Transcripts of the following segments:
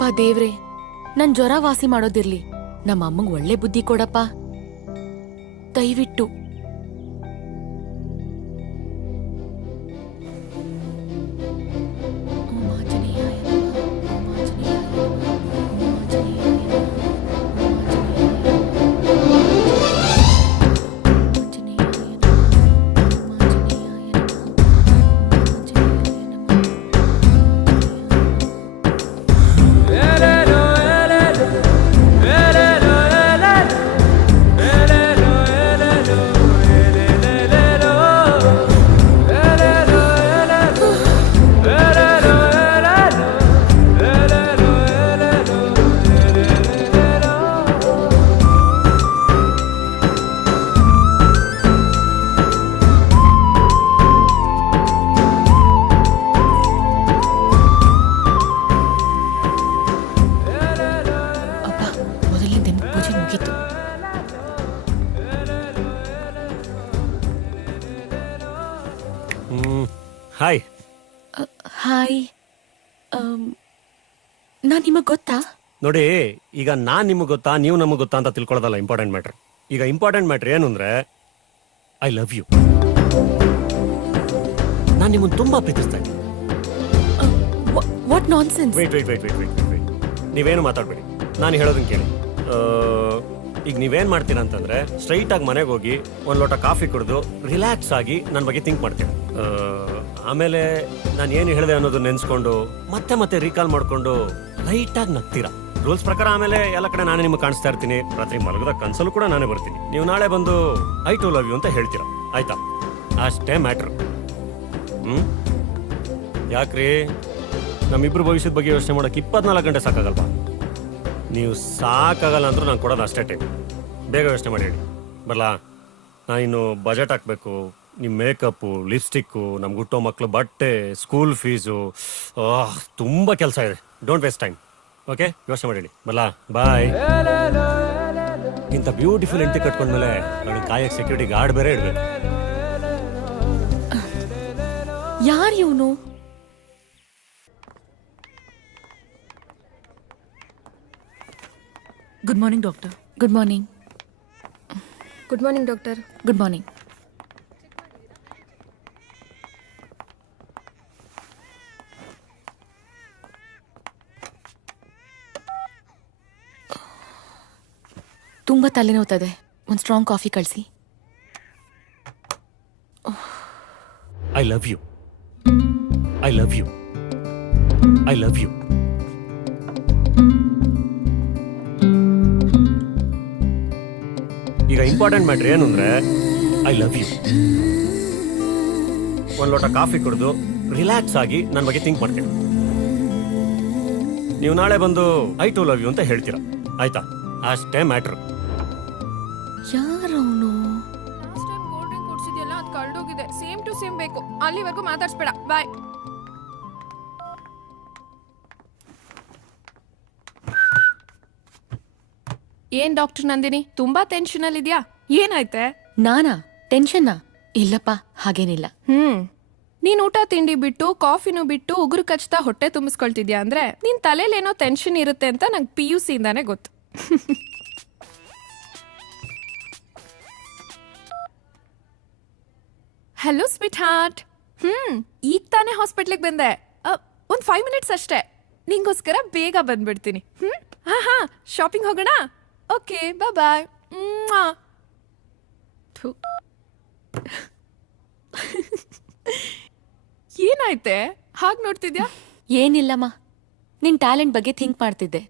ಅಪ್ಪ ದೇವ್ರೆ, ನನ್ ಜ್ವರ ವಾಸಿ ಮಾಡೋದಿರ್ಲಿ, ನಮ್ಮ ಅಮ್ಮಂಗ್ ಒಳ್ಳೆ ಬುದ್ಧಿ ಕೊಡಪ್ಪ ದಯವಿಟ್ಟು. ಹಾಯ್. ಹಾಯ್. ನಾನ್ ನಿಮಗ್ ಗೊತ್ತಾ? ನೋಡಿ, ಈಗ ನಾನ್ ನಿಮಗೆ ಗೊತ್ತಾ, ನೀವು ನಮಗೆ ಗೊತ್ತಾ ಅಂತ ತಿಳ್ಕೊಳ್ಳೋದಲ್ಲ ಇಂಪಾರ್ಟೆಂಟ್ ಮ್ಯಾಟ್ರ್. ಈಗ ಇಂಪಾರ್ಟೆಂಟ್ ಮ್ಯಾಟ್ರ್ ಏನು ಅಂದ್ರೆ, ಐ ಲವ್ ಯು. ನಾನು ನಿಮ್ಮನ್ನು ತುಂಬಾ ಪ್ರೀತಿಸ್ತಾ ಇದ್ದೀನಿ. What nonsense? ವೇಟ್. ನೀವೇನು ಮಾತಾಡ್ಬೇಡಿ, ನಾನು ಹೇಳೋದನ್ನ ಕೇಳಿ. ಈಗ ನೀವೇನ್ ಮಾಡ್ತೀರಾ ಅಂತಂದ್ರೆ, ಸ್ಟ್ರೈಟ್ ಆಗಿ ಮನೆಗೆ ಹೋಗಿ ಒಂದ್ ಲೋಟ ಕಾಫಿ ಕುಡಿದು ರಿಲ್ಯಾಕ್ಸ್ ಆಗಿ ನನ್ನ ಬಗ್ಗೆ ಥಿಂಕ್ ಮಾಡ್ತೀನಿ. ಆಮೇಲೆ ನಾನು ಏನು ಹೇಳಿದೆ ಅನ್ನೋದು ನೆನ್ಸ್ಕೊಂಡು ಮತ್ತೆ ರೀಕಾಲ್ ಮಾಡ್ಕೊಂಡು ಲೈಟ್ ಆಗಿ ನಗ್ತೀರಾ. ರೂಲ್ಸ್ ಪ್ರಕಾರ ಆಮೇಲೆ ಎಲ್ಲ ಕಡೆ ನಾನೇ ನಿಮ್ಗೆ ಕಾಣಿಸ್ತಾ ಇರ್ತೀನಿ. ರಾತ್ರಿ ಮಲಗದ ಕನ್ಸಲ್ಲೂ ಕೂಡ ನಾನೇ ಬರ್ತೀನಿ. ನೀವು ನಾಳೆ ಬಂದು ಐ ಟು ಲವ್ ಯು ಅಂತ ಹೇಳ್ತೀರಾ, ಆಯ್ತಾ? ಅಷ್ಟೇ ಮ್ಯಾಟ್ರ್. ಯಾಕ್ರಿ, ನಮ್ಮಿಬ್ರು ಭವಿಷ್ಯದ ಬಗ್ಗೆ ಯೋಚನೆ ಮಾಡೋಕೆ 24 ಗಂಟೆ ಸಾಕಾಗಲ್ವಾ? ನೀವು ಸಾಕಾಗಲ್ಲ ಅಂದ್ರೂ ನಾನು ಕೊಡೋದು ಅಷ್ಟೇ ಟೈಮ್. ಬೇಗ ಯೋಚನೆ ಮಾಡಿ ಹೇಳಿ. ಬರಲಾ? ನಾನಿನ್ನು ಬಜೆಟ್ ಹಾಕಬೇಕು, ನಿಮ್ಮ ಮೇಕಪ್ಪು, ಲಿಪ್ಸ್ಟಿಕ್ಕು, ನಮ್ಗೆ ಹುಟ್ಟೋ ಮಕ್ಕಳು ಬಟ್ಟೆ, ಸ್ಕೂಲ್ ಫೀಸು, ತುಂಬ ಕೆಲಸ ಇದೆ. Don't waste time. ಓಕೆ, ಯೋಚನೆ ಮಾಡಿ ಹೇಳಿ. ಬರಲಾ? ಬಾಯ್. ಇಂಥ ಬ್ಯೂಟಿಫುಲ್ ಹೆಂಡತಿ ಕಟ್ಕೊಂಡ್ಮೇಲೆ ಅವಳಿಗೆ ಕಾಯಕ್ಕೆ ಸೆಕ್ಯೂರಿಟಿ ಗಾರ್ಡ್ ಬೇರೆ ಇಡಬೇಕು. ಯಾರು ಇವನು? Good morning doctor. Good morning. Good morning doctor. Good morning. ತುಂಬ ತಲೆನೋವ್ತದೆ, ಒಂದು ಸ್ಟ್ರಾಂಗ್ ಕಾಫಿ ಕಳಿಸಿ. I love you. I love you. I love you. ಈಗ ಇಂಪಾರ್ಟೆಂಟ್ ಮ್ಯಾಟ್ರ್ ಏನು ಅಂದ್ರೆ, ಐ ಲವ್ ಯು. ಒಂದ್ ಲೋಟ ಕಾಫಿ ಕುಡಿದು ರಿಲ್ಯಾಕ್ಸ್ ಆಗಿ ನನ್ನ ಬಗ್ಗೆ ಥಿಂಕ್ ಮಾಡ್ತೀನಿ. ನೀವು ನಾಳೆ ಬಂದು ಐ ಟು ಲವ್ ಯು ಅಂತ ಹೇಳ್ತೀರಾ, ಆಯ್ತಾ? ಅಷ್ಟೇ ಮ್ಯಾಟ್ರ್. ಯಾರವನು? ಲಾಸ್ಟ್ ಟೈಮ್ ಕೋಲ್ಡ್ ಡ್ರಿಂಕ್ ಕುಡಿಸಿದ್ಯಲ್ಲ, ಅದು ಕಳ್ದೋಗಿದೆ. ಸೇಮ್ ಟು ಸೇಮ್ ಬೇಕು. ಅಲ್ಲಿವರೆಗೂ ಮಾತಾಡ್ಸ್ಬೇಡ. ಬಾಯ್. ಏನ್ ಡಾಕ್ಟರ್ ನಂದಿನಿ, ತುಂಬಾ ಟೆನ್ಷನ್ ಅಲ್ಲಿ ಇದ್ಯಾ? ಏನಾಯ್ತೆ? ನಾನಾ ಟೆನ್ಷನ್ನಾ? ಇಲ್ಲಪ್ಪ, ಹಾಗೇನಿಲ್ಲ. ನೀನ್ ಊಟ ತಿಂಡಿ ಬಿಟ್ಟು, ಕಾಫಿನೂ ಬಿಟ್ಟು, ಉಗುರು ಕಚ್ತಾ ಹೊಟ್ಟೆ ತುಂಬಿಸ್ಕೊಳ್ತಿದ್ಯಾ ಅಂದ್ರೆ ನಿನ್ ತಲೆಲೇನೋ ಟೆನ್ಷನ್ ಇರುತ್ತೆ ಅಂತ ನಂಗೆ PUC ಇಂದಾನೆ ಗೊತ್ತು. Hello sweet heart. ಈಗ ತಾನೇ ಹಾಸ್ಪಿಟ್ಲಿಗೆ ಬಂದೆ. ಒಂದ್ 5 ಮಿನಿಟ್ಸ್ ಅಷ್ಟೇ. ನಿಂಗೋಸ್ಕರ ಬೇಗ ಬಂದ್ಬಿಡ್ತೀನಿ. ಹಾ, ಶಾಪಿಂಗ್ ಹೋಗೋಣ? ಓಕೆ, ಬಾಯ್. ಏನಾಯ್ತೆ ಹಾಗೆ ನೋಡ್ತಿದ್ಯಾ? ಏನಿಲ್ಲಮ್ಮ, ನಿನ್ ಟ್ಯಾಲೆಂಟ್ ಬಗ್ಗೆ ಥಿಂಕ್ ಮಾಡ್ತಿದ್ದೆ.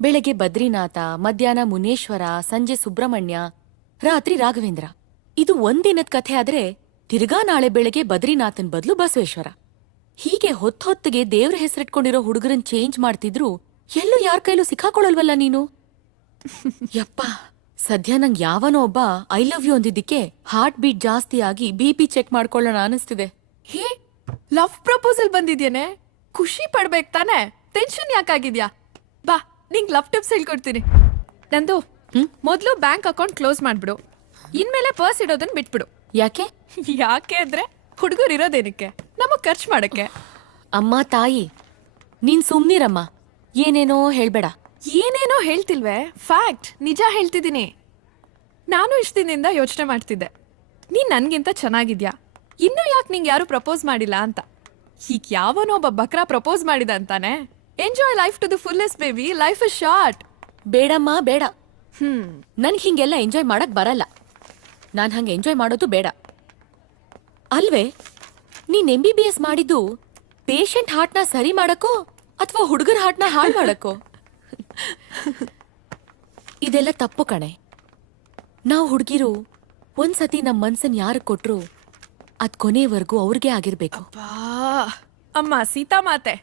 ಬೆಳಗ್ಗೆ ಬದ್ರಿನಾಥ, ಮಧ್ಯಾಹ್ನ ಮುನೇಶ್ವರ, ಸಂಜೆ ಸುಬ್ರಹ್ಮಣ್ಯ, ರಾತ್ರಿ ರಾಘವೇಂದ್ರ. ಇದು ಒಂದಿನದ ಕಥೆ ಆದ್ರೆ, ತಿರ್ಗಾ ನಾಳೆ ಬೆಳಗ್ಗೆ ಬದ್ರಿನಾಥನ್ ಬದಲು ಬಸವೇಶ್ವರ. ಹೀಗೆ ಹೊತ್ತೊತ್ತಿಗೆ ದೇವ್ರ ಹೆಸರಿಟ್ಕೊಂಡಿರೋ ಹುಡುಗರನ್ ಚೇಂಜ್ ಮಾಡ್ತಿದ್ರು ಎಲ್ಲೂ ಯಾರ ಕೈಲೂ ಸಿಕ್ಕಾಕೊಳಲ್ವಲ್ಲ ನೀನು? ಯಪ್ಪ, ಸದ್ಯ ನಂಗೆ ಯಾವನೋ ಒಬ್ಬ ಐ ಲವ್ ಯು ಅಂದಿದ್ದಕ್ಕೆ ಹಾರ್ಟ್ ಬೀಟ್ ಜಾಸ್ತಿ ಆಗಿ BP ಚೆಕ್ ಮಾಡ್ಕೊಳ್ಳೋಣ ಅನಿಸ್ತಿದೆ. ಹೇ, ಲವ್ ಪ್ರಪೋಸಲ್ ಬಂದಿದ್ಯೇನೆ? ಖುಷಿ ಪಡ್ಬೇಕು ತಾನೆ? ಟೆನ್ಷನ್ ಯಾಕಾಗಿದ್ಯಾ? ಬಾ, ನಿಂಗ್ ಲವ್ ಟಿಪ್ಸ್ ಹೇಳ್ಕೊಡ್ತೀನಿ. ನಂದು ಮೊದ್ಲು ಬ್ಯಾಂಕ್ ಅಕೌಂಟ್ ಕ್ಲೋಸ್ ಮಾಡ್ಬಿಡು. ಇನ್ಮೇಲೆ ಪರ್ಸ್ ಇಡೋದನ್ನ ಬಿಟ್ಬಿಡು. ಯಾಕೆ? ಯಾಕೆ ಅಂದ್ರೆ ಹುಡುಗರು ಇರೋದೇನಕ್ಕೆ? ನಮಗ್ ಖರ್ಚು ಮಾಡಕ್ಕೆ. ಅಮ್ಮ ತಾಯಿ, ನೀನ್ ಸುಮ್ನಿರಮ್ಮ. ಏನೇನೋ ಹೇಳ್ಬೇಡ. ಏನೇನೋ ಹೇಳ್ತಿಲ್ವೇ, ಫ್ಯಾಕ್ಟ್, ನಿಜ ಹೇಳ್ತಿದ್ದೀನಿ. ನಾನು ಇಷ್ಟ ದಿನದಿಂದ ಯೋಚನೆ ಮಾಡ್ತಿದ್ದೆ, ನೀನ್ ನನ್ಗಿಂತ ಚೆನ್ನಾಗಿದ್ಯಾ, ಇನ್ನೂ ಯಾಕೆ ನಿಂಗೆ ಯಾರು ಪ್ರಪೋಸ್ ಮಾಡಿಲ್ಲ ಅಂತ. ಈಗ ಯಾವನೋ ಒಬ್ಬ ಬಕ್ರಾ ಪ್ರಪೋಸ್ ಮಾಡಿದ ಅಂತಾನೆ. Enjoy life to the fullest baby, life is short. ಬೇಡಮ್ಮ ಬೇಡ. ನನ್ಗೆ ಹಿಂಗೆಲ್ಲ ಎಂಜಾಯ್ ಮಾಡಕ್ ಬರಲ್ಲ. ನಾನ್ ಹಂಗೆ ಎಂಜಾಯ್ ಮಾಡೋದು ಬೇಡ. ಅಲ್ವೇ, ನೀನ್ MBBS ಮಾಡಿದ್ದು ಪೇಷಂಟ್ ಹಾರ್ಟ್ನ ಸರಿ ಮಾಡಕ್ಕೋ ಅಥವಾ ಹುಡುಗರ ಹಾರ್ಟ್ನ ಹಾಳು ಮಾಡಕ್ಕೋ? ಇದೆಲ್ಲ ತಪ್ಪು ಕಣೆ. ನಾವು ಹುಡುಗಿರು ಒಂದ್ಸತಿ ನಮ್ ಮನ್ಸನ್ ಯಾರು ಕೊಟ್ರು ಅದ್ ಕೊನೆವರೆಗೂ ಅವ್ರಿಗೆ ಆಗಿರ್ಬೇಕು. ಅಮ್ಮ ಸೀತಾ ಮಾತೆ,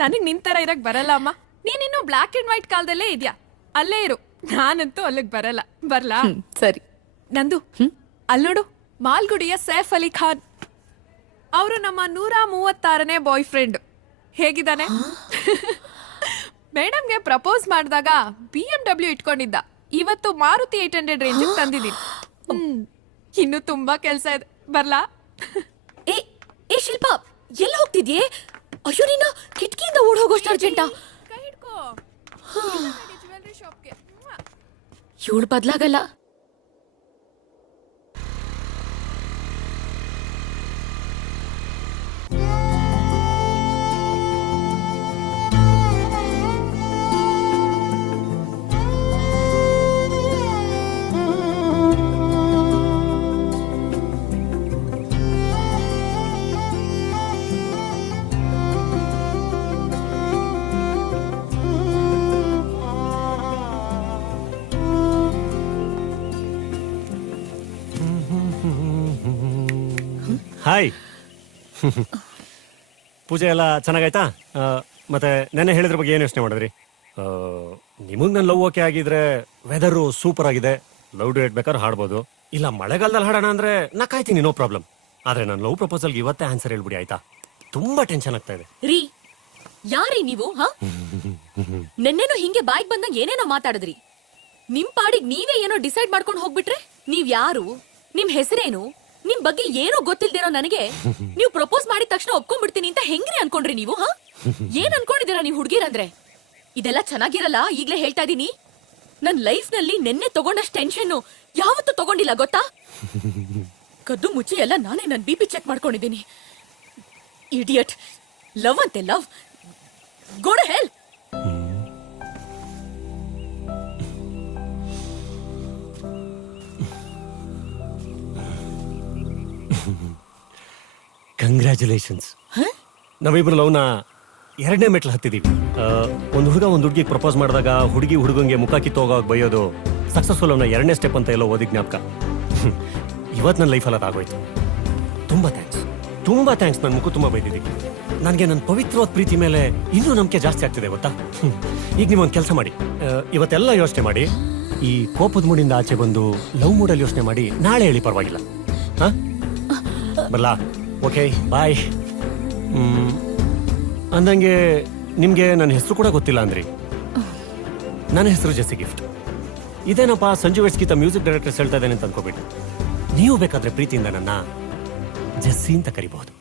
ನನಗ್ ನಿಂತರ ಇರಕ್ ಬರಲ್ಲ ಅಮ್ಮ. ನೀನಿನ್ನು ಬ್ಲಾಕ್ ಅಂಡ್ ವೈಟ್ ಕಾಲದಲ್ಲೇ ಇದ್ಯಾ, ಅಲ್ಲೇ ಇರು. ನಾನಂತೂ ಅಲ್ಲಿಗ್ ಬರಲ್ಲ. ಬರ್ಲಾ? ಸರಿ. ನಂದು ಅಲ್ ನೋಡು, ಮಾಲ್ಗುಡಿಯ ಸೈಫ್ ಅಲಿ ಖಾನ್ ಅವರು ನಮ್ಮ 136ನೇ ಬಾಯ್ ಫ್ರೆಂಡ್. ಹೇಗಿದ್ದಾನೆ? ಮೇಡಮ್ಗೆ ಪ್ರಪೋಸ್ ಮಾಡಿದಾಗ BMW ಇಟ್ಕೊಂಡಿದ್ದ. ಇವತ್ತು ಮಾರುತಿ 800 ರೇಂಜ್ ತಂದಿದ್ದೀನಿ. ಇನ್ನು ತುಂಬಾ ಕೆಲ್ಸ ಇದೆ. ಬರ್ಲಾ? ಏ ಶಿಲ್ಪ, ಎಲ್ಲ ಹೋಗ್ತಿದ್ಯೆ? ಅಯ್ಯೋ, ನೀನು ಕಿಟಕಿಯಿಂದ ಓಡ್ ಹೋಗೋಷ್ಟು ಅರ್ಜೆಂಟಾ? ಕೈ ಹಿಡ್ಕೋ. ಜ್ಯುವೆಲ್ಲರಿ ಶಾಪ್ಗೆ. ಇವಳು ಬದ್ಲಾಗಲ್ಲ. ಹಾಯ್. ಪೂಜೆ ಎಲ್ಲ ಚೆನ್ನಾಗಾಯ್ತಾ? ಮತ್ತೆ ನೆನ್ನೆ ಹೇಳಿದ್ರ ಬಗ್ಗೆ ಏನು ಯೋಚನೆ ಮಾಡಿದ್ರಿ? ನಿಮಗೆ ನನ್ನ ಲವ್ ಓಕೆ ಆಗಿದ್ರೆ ವೆದರು ಸೂಪರ್ ಆಗಿದೆ, ಲವ್ ಡುಯೆಟ್ ಬೇಕಾದ್ರೆ ಹಾಡ್ಬೋದು. ಇಲ್ಲ ಮಳೆಗಾಲದಲ್ಲಿ ಹಾಡೋಣ ಅಂದ್ರೆ ನಾ ಕಾಯ್ತೀನಿ, ನೋ ಪ್ರಾಬ್ಲಮ್. ಆದ್ರೆ ನನ್ನ ಲವ್ ಪ್ರಪೋಸಲ್ಗೆ ಇವತ್ತೇ ಆನ್ಸರ್ ಹೇಳ್ಬಿಡಿ ಆಯ್ತಾ? ತುಂಬಾ ಟೆನ್ಷನ್ ಆಗ್ತಾ ಇದೆ. ರೀ, ಯಾರೀ ನೀವು? ನೆನ್ನೆನೂ ಹಿಂಗೆ ಬಾಯ್ಗೆ ಬಂದಂಗ ಏನೇನೋ ಮಾತಾಡಿದ್ರಿ. ನಿಮ್ ಪಾಡಿಗೆ ನೀವೇ ಏನೋ ಡಿಸೈಡ್ ಮಾಡ್ಕೊಂಡು ಹೋಗ್ಬಿಟ್ರೆ? ನೀವ್ ಯಾರು, ನಿಮ್ ಹೆಸರೇನು, ನಿಮ್ ಬಗ್ಗೆ ಏನೋ ಗೊತ್ತಿಲ್ದಿರೋ ನನಗೆ ನೀವು ಪ್ರಪೋಸ್ ಮಾಡಿದ ತಕ್ಷಣ ಒಪ್ಕೊಂಡ್ಬಿಡ್ತೀನಿ ಅಂತ ಹೆಂಗ್ರಿ ಅನ್ಕೊಂಡ್ರಿ ನೀವು? ಏನ್ ಅನ್ಕೊಂಡಿದ್ದೀರಾ ನೀವು ಹುಡುಗಿರಂದ್ರೆ? ಇದೆಲ್ಲ ಚೆನ್ನಾಗಿರಲ್ಲ, ಈಗ್ಲೇ ಹೇಳ್ತಾ ಇದೀನಿ. ನನ್ ಲೈಫ್ ನಲ್ಲಿ ನೆನ್ನೆ ತಗೊಂಡಷ್ಟು ಟೆನ್ಷನ್ ಯಾವತ್ತೂ ತಗೊಂಡಿಲ್ಲ ಗೊತ್ತಾ? ಕದ್ದು ಮುಚ್ಚಿ ಎಲ್ಲ ನಾನೇ ನನ್ BP ಚೆಕ್ ಮಾಡ್ಕೊಂಡಿದ್ದೀನಿ. ಇಡಿಯಟ್. ಲವ್ ಅಂತೆ love. Go to hell. Congratulations. ನಾವಿಬ್ರು ಲವ್ನ 2ನೇ ಮೆಟ್ಲು ಹತ್ತಿದೀವಿ. ಒಂದು ಹುಡುಗ ಒಂದು ಹುಡುಗಿಗೆ ಪ್ರಪೋಸ್ ಮಾಡಿದಾಗ ಹುಡುಗಿ ಹುಡುಗಂಗೆ ಮುಖ ಕಿತ್ತೋಗೋವಾಗ ಬೈಯೋದು ಸಕ್ಸಸ್ಫುಲ್ ಅವನ 2ನೇ ಸ್ಟೆಪ್ ಅಂತ ಎಲ್ಲೋ ಓದಿ ಜ್ಞಾಪಕ. ಇವತ್ತು ನನ್ನ ಲೈಫಲ್ಲಿ ಅದಾಗೋಯ್ತು. ತುಂಬಾ ಥ್ಯಾಂಕ್ಸ್. ನನ್ನ ಮುಖ ತುಂಬಾ ಬೈದಿದ್ದೀವಿ. ನನಗೆ ನನ್ನ ಪವಿತ್ರವಾದ ಪ್ರೀತಿ ಮೇಲೆ ಇನ್ನೂ ನಂಬಿಕೆ ಜಾಸ್ತಿ ಆಗ್ತಿದೆ ಗೊತ್ತಾ? ಈಗ ನೀವೊಂದು ಕೆಲಸ ಮಾಡಿ, ಇವತ್ತೆಲ್ಲ ಯೋಚನೆ ಮಾಡಿ, ಈ ಕೋಪದ ಮೂಡಿಂದ ಆಚೆ ಬಂದು ಲವ್ ಮೂಡಲ್ಲಿ ಯೋಚನೆ ಮಾಡಿ ನಾಳೆ ಹೇಳಿ, ಪರವಾಗಿಲ್ಲ? ಹಾ, ಬರ್ಲಾ? ಓಕೆ, ಬಾಯ್. ಅಂದಂಗೆ ನಿಮ್ಗೆ ನನ್ನ ಹೆಸರು ಕೂಡ ಗೊತ್ತಿಲ್ಲ ಅಂದ್ರಿ. ನನ್ನ ಹೆಸರು ಜೆಸ್ಸಿ ಗಿಫ್ಟ್. ಇದೇನಪ್ಪ ಸಂಜು ವೆಟ್ಸ್ಗೀತ ಮ್ಯೂಸಿಕ್ ಡೈರೆಕ್ಟರ್ಸ್ ಹೇಳ್ತಾ ಇದ್ದೇನೆ ಅಂತ ಅನ್ಕೋಬಿಟ್ಟು. ನೀವು ಬೇಕಾದ್ರೆ ಪ್ರೀತಿಯಿಂದ ನನ್ನ ಜೆಸ್ಸಿ ಅಂತ ಕರಿಬಹುದು.